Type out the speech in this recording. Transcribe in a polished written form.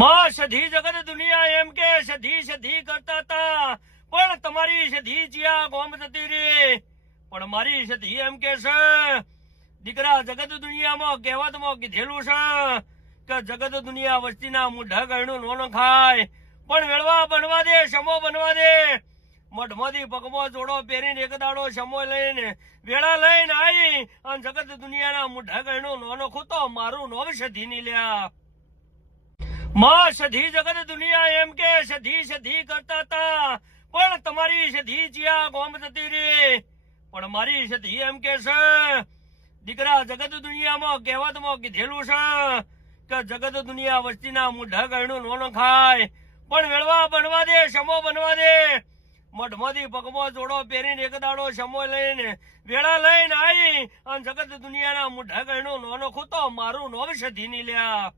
માં સધી જગત દુનિયા એમ કે સધી સધી કરતા હતા, પણ તમારી સધી જ્યાં ગોમ જતી રે. પણ મારી સધી એમ કે છે, દીકરા જગત દુનિયામાં કહેવતમાં કીધેલું છે કે જગત દુનિયા વસ્તીના મુઢા ગયણું નો ખાય, પણ વેળવા બનવા દે, સમો બનવા દે. મઢમાંથી પગમાં જોડો પહેરીને એક દાડો સમો લઈને વેળા લઈને આવી અને જગત દુનિયાના મુઢા ગયણું નોનો ખૂતો મારું નોમ સધી ની લ્યા. માં સધી જગત દુનિયા એમ કે સધી સધી કરતા હતા, પણ તમારી સધી જ્યાં ગોમ જતી રે. પણ મારી સધી એમ કે છે, દીકરા જગત દુનિયામાં કહેવતમાં કીધેલું છે કે જગત દુનિયા વસ્તીના મુઢા ગયણું નો ખાય, પણ વેળવા બનવા દે, સમો બનવા દે. મઢમાંથી પગમાં જોડો પહેરીને એક દાડો સમો લઈને વેળા લઈને આવી અને જગત દુનિયાના મુઢા ગયણું નોનો ખૂતો મારું નોમ સધી ની લ્યા.